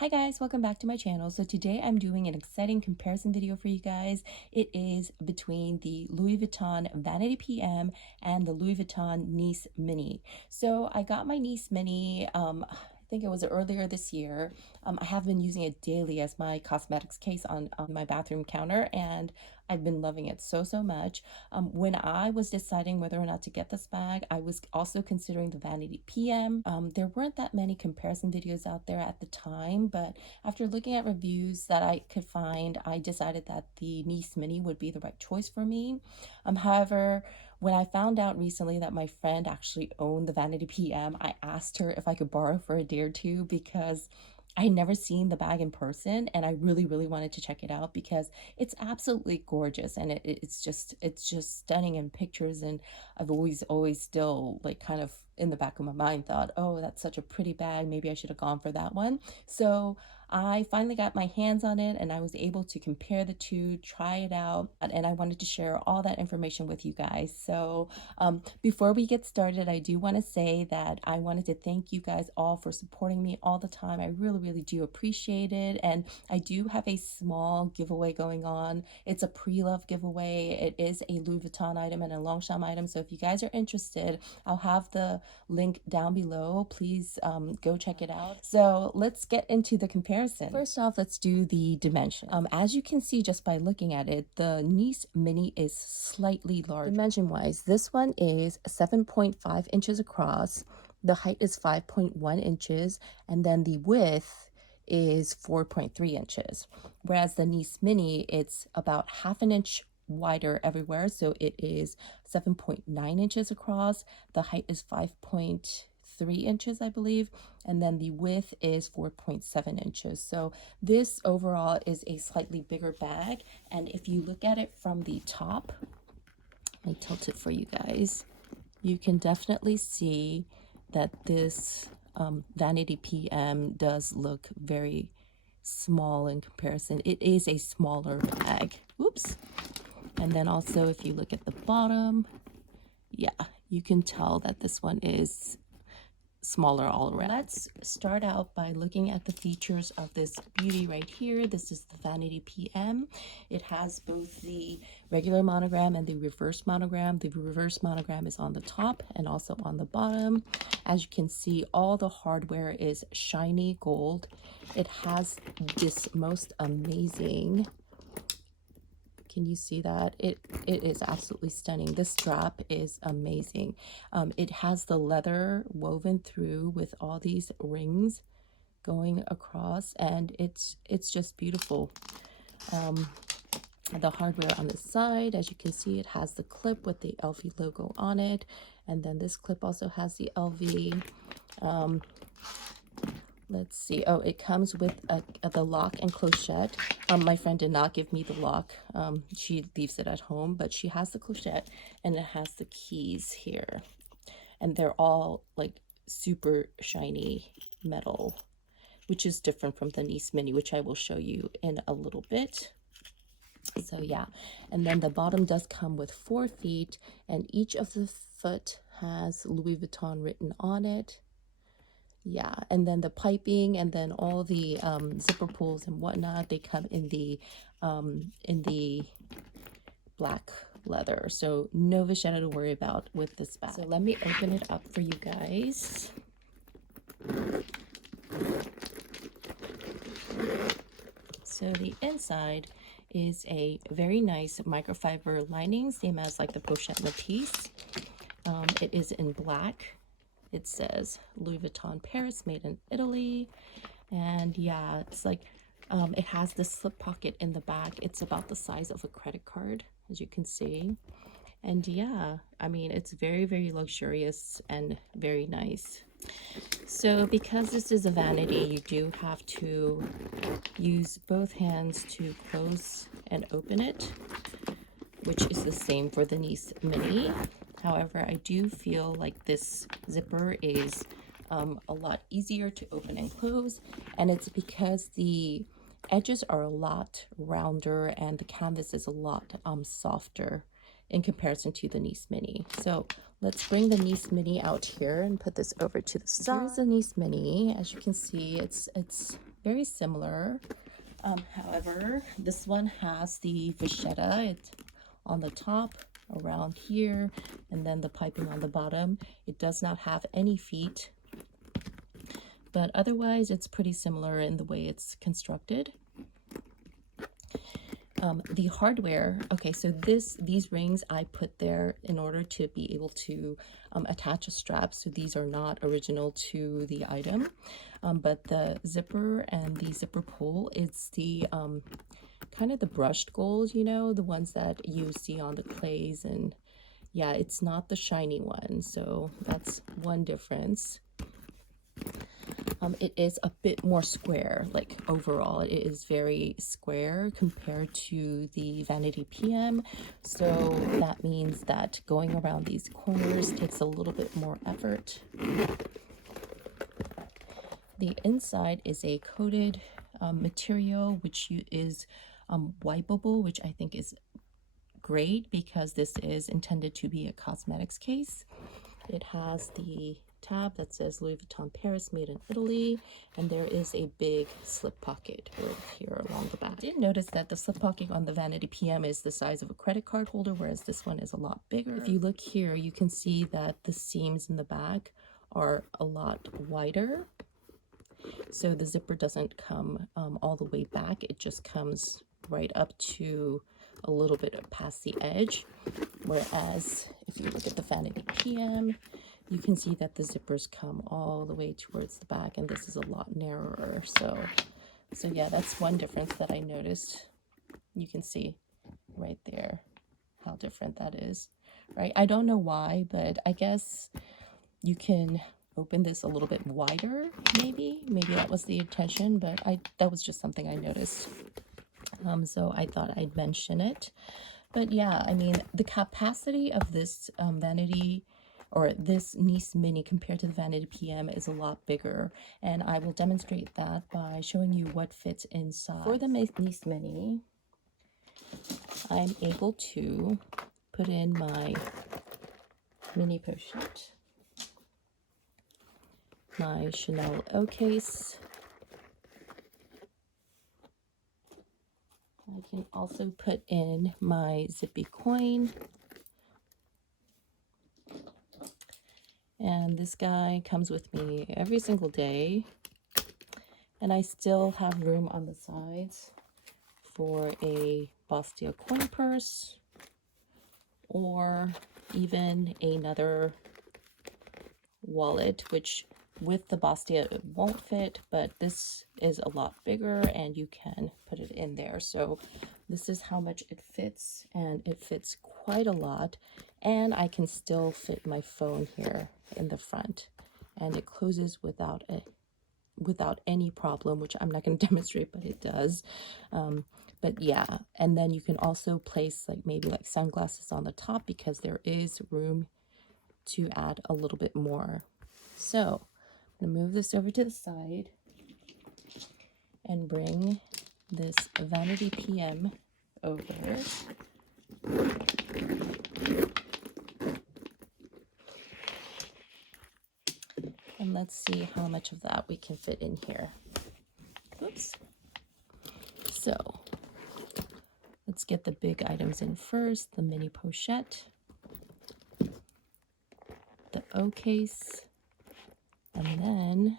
Hi guys, welcome back to my channel. So today I'm doing an exciting comparison video for you guys. It is between the Louis Vuitton Vanity PM and the Louis Vuitton Nice Mini. So I got my Nice Mini, I think it was earlier this year. I have been using it daily as my cosmetics case on my bathroom counter, and I've been loving it so much. When I was deciding whether or not to get this bag, I was also considering the Vanity PM. There weren't that many comparison videos out there at the time, but after looking at reviews that I could find, I decided that the Nice Mini would be the right choice for me. However, when I found out recently that my friend actually owned the Vanity PM, I asked her if I could borrow for a day or two because I had never seen the bag in person, and I really wanted to check it out because it's absolutely gorgeous, and it's just stunning in pictures. And I've always still like kind of in the back of my mind thought, oh, that's such a pretty bag, maybe I should have gone for that one. So I finally got my hands on it and I was able to compare the two, try it out, and I wanted to share all that information with you guys. So before we get started, I do want to say that I wanted to thank you guys all for supporting me all the time. I really do appreciate it. And I do have a small giveaway going on. It's a pre-loved giveaway. It is a Louis Vuitton item and a Longchamp item. So if you guys are interested, I'll have the link down below. Please go check it out. So let's get into the comparison. First off, let's do the dimension. As you can see just by looking at it, the Nice Mini is slightly larger. Dimension-wise, this one is 7.5 inches across. The height is 5.1 inches, and then the width is 4.3 inches. Whereas the Nice Mini, it's about half an inch wider everywhere, so it is 7.9 inches across. The height is 5.3 inches, I believe, and then the width is 4.7 inches. So this overall is a slightly bigger bag, and if you look at it from the top, let me tilt it for you guys, you can definitely see that this Vanity PM does look very small in comparison. It is a smaller bag. Oops. And then also if you look at the bottom, yeah, you can tell that this one is smaller all around. Let's start out by looking at the features of this beauty right here. This is the Vanity PM. It has both the regular monogram and the reverse monogram. The reverse monogram is on the top and also on the bottom. As you can see, all the hardware is shiny gold. It has this most amazing, can you see that? It is absolutely stunning. This strap is amazing. It has the leather woven through with all these rings going across, and it's just beautiful. The hardware on the side, as you can see, it has the clip with the LV logo on it, and then this clip also has the LV. Let's see. Oh, it comes with the lock and clochette. My friend did not give me the lock. She leaves it at home, but she has the clochette, and it has the keys here. And they're all like super shiny metal, which is different from the Nice Mini, which I will show you in a little bit. So yeah, and then the bottom does come with 4 feet, and each of the foot has Louis Vuitton written on it. Yeah, and then the piping and then all the zipper pulls and whatnot, they come in the black leather, so no vachetta to worry about with this bag. So let me open it up for you guys. So the inside is a very nice microfiber lining, same as like the pochette Matisse. It is in black. It says Louis Vuitton Paris, made in Italy. And yeah, it's like it has this slip pocket in the back. It's about the size of a credit card, as you can see. And yeah, I mean, it's very luxurious and very nice. So because this is a vanity, you do have to use both hands to close and open it, which is the same for the Nice Mini. However, I do feel like this zipper is a lot easier to open and close, and it's because the edges are a lot rounder and the canvas is a lot softer in comparison to the Nice Mini. So let's bring the Nice Mini out here and put this over to the side. Here's the Nice Mini. As you can see, it's very similar. However, this one has the vachetta on the top, around here, and then the piping on the bottom. It does not have any feet, but otherwise it's pretty similar in the way it's constructed. The hardware, okay, so these rings I put there in order to be able to attach a strap, so these are not original to the item, but the zipper and the zipper pull, it's the kind of the brushed gold, you know, the ones that you see on the clays, and yeah, it's not the shiny one, so that's one difference. It is a bit more square, like overall it is very square compared to the Vanity PM, so that means that going around these corners takes a little bit more effort. The inside is a coated material which is wipeable, which I think is great because this is intended to be a cosmetics case. It has the tab that says Louis Vuitton Paris, made in Italy, and there is a big slip pocket right here along the back. I did notice that the slip pocket on the Vanity PM is the size of a credit card holder, whereas this one is a lot bigger. If you look here, you can see that the seams in the back are a lot wider, so the zipper doesn't come all the way back. It just comes right up to a little bit past the edge, whereas if you look at the Vanity PM, you can see that the zippers come all the way towards the back, and this is a lot narrower. So yeah, that's one difference that I noticed. You can see right there how different that is, right? I don't know why, but I guess you can open this a little bit wider, maybe that was the intention, but that was just something I noticed. So I thought I'd mention it. But yeah, I mean, the capacity of this Vanity, or this Nice Mini, compared to the Vanity PM is a lot bigger, and I will demonstrate that by showing you what fits inside. For the Nice Mini, I'm able to put in my mini pochette, my Chanel O case. I can also put in my zippy coin. And this guy comes with me every single day. And I still have room on the sides for a Bastia coin purse, or even another wallet, which with the Bastia it won't fit, but this is a lot bigger and you can put it in there. So this is how much it fits, and it fits quite a lot, and I can still fit my phone here in the front, and it closes without any problem, which I'm not going to demonstrate, but it does. But yeah, and then you can also place maybe sunglasses on the top, because there is room to add a little bit more. So I'm gonna move this over to the side and bring this Vanity PM over. And let's see how much of that we can fit in here. Oops. So let's get the big items in first. The mini pochette, the O case, and then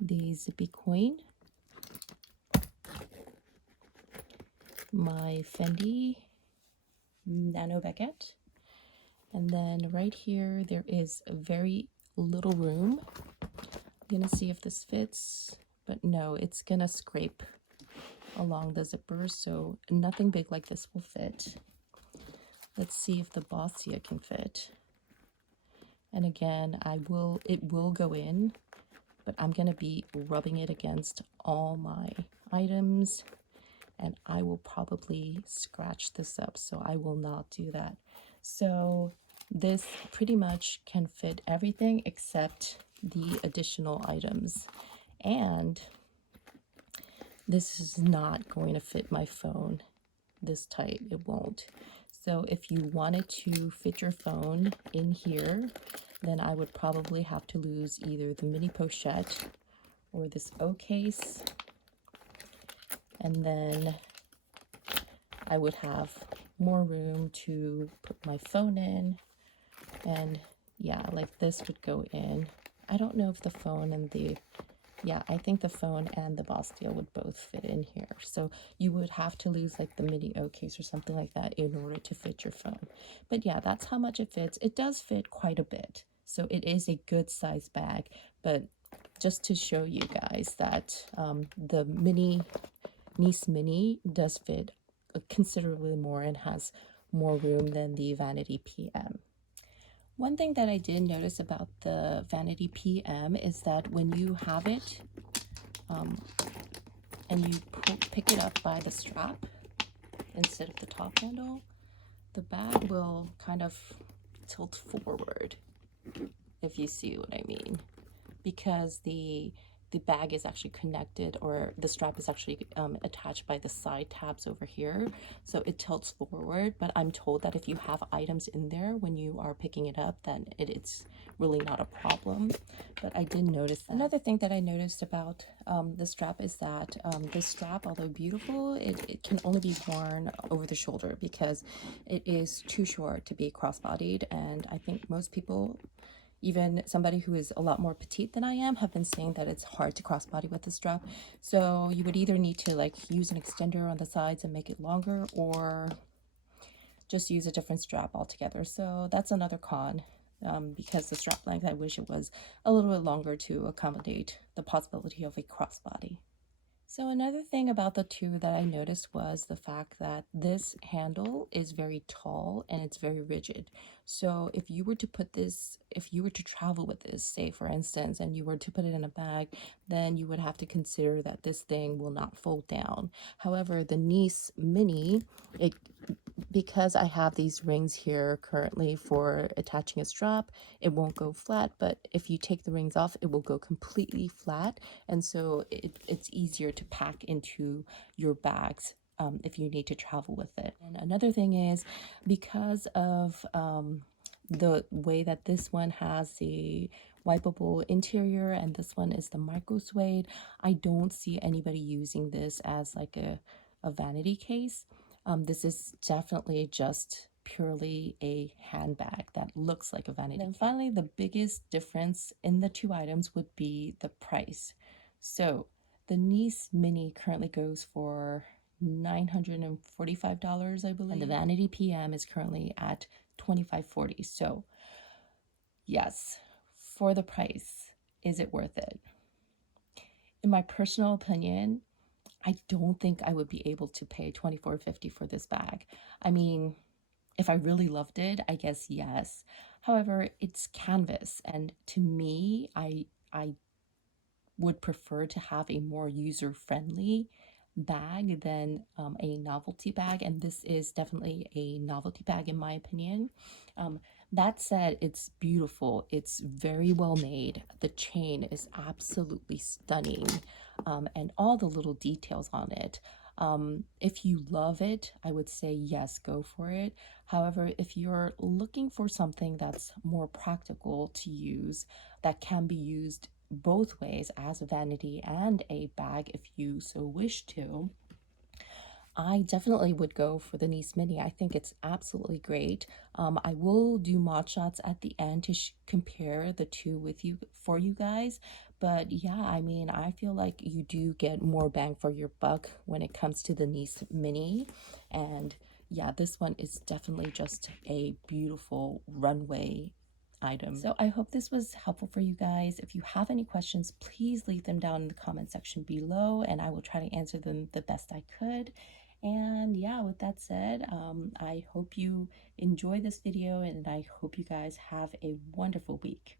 the zippy coin, my Fendi nano baguette, and then right here there is a very little room. I'm gonna see if this fits, but no, it's gonna scrape along the zipper, so nothing big like this will fit. Let's see if the Bastia can fit. And again, it will go in, but I'm gonna be rubbing it against all my items, and I will probably scratch this up, so I will not do that. So this pretty much can fit everything except the additional items, and this is not going to fit my phone this tight. It won't. So if you wanted to fit your phone in here, then I would probably have to lose either the mini pochette or this O case, and then I would have more room to put my phone in, and yeah, like this would go in. I don't know if the phone and yeah, I think the phone and the Bastille would both fit in here. So you would have to lose like the mini O case or something like that in order to fit your phone. But yeah, that's how much it fits. It does fit quite a bit. So it is a good size bag, but just to show you guys that the Nice Mini does fit considerably more and has more room than the Vanity PM. One thing that I did notice about the Vanity PM is that when you have it and you pick it up by the strap instead of the top handle, the bag will kind of tilt forward, if you see what I mean, because the bag is actually connected, or the strap is actually attached by the side tabs over here, so it tilts forward. But I'm told that if you have items in there when you are picking it up, then it's really not a problem. But I did notice that. Another thing that I noticed about the strap is that this strap, although beautiful, it can only be worn over the shoulder because it is too short to be crossbodied, and I think most people, even somebody who is a lot more petite than I am, have been saying that it's hard to crossbody with the strap. So you would either need to like use an extender on the sides and make it longer, or just use a different strap altogether. So that's another con, because the strap length, I wish it was a little bit longer to accommodate the possibility of a crossbody. So another thing about the two that I noticed was the fact that this handle is very tall and it's very rigid. So if you were to put this, if you were to travel with this, say for instance, and you were to put it in a bag, then you would have to consider that this thing will not fold down. However, the Nice Mini, because I have these rings here currently for attaching a strap, it won't go flat, but if you take the rings off, it will go completely flat, and so it's easier to pack into your bags if you need to travel with it. And another thing is, because of the way that this one has the wipeable interior and this one is the micro suede, I don't see anybody using this as like a vanity case. This is definitely just purely a handbag that looks like a vanity. And then finally, the biggest difference in the two items would be the price. So the Nice Mini currently goes for $945, I believe, and the Vanity PM is currently at $25.40. So yes, for the price, is it worth it? In my personal opinion, I don't think I would be able to pay $24.50 for this bag. I mean, if I really loved it, I guess yes. However, it's canvas, and to me, I would prefer to have a more user-friendly bag than a novelty bag, and this is definitely a novelty bag in my opinion. That said, it's beautiful. It's very well made. The chain is absolutely stunning, and all the little details on it. If you love it, I would say yes, go for it. However, if you're looking for something that's more practical to use, that can be used both ways as a vanity and a bag if you so wish to, I definitely would go for the Nice Mini. I think it's absolutely great. I will do mod shots at the end to compare the two with you for you guys. But yeah, I mean, I feel like you do get more bang for your buck when it comes to the Nice Mini. And yeah, this one is definitely just a beautiful runway item. So I hope this was helpful for you guys. If you have any questions, please leave them down in the comment section below, and I will try to answer them the best I could. And yeah, with that said, I hope you enjoy this video, and I hope you guys have a wonderful week.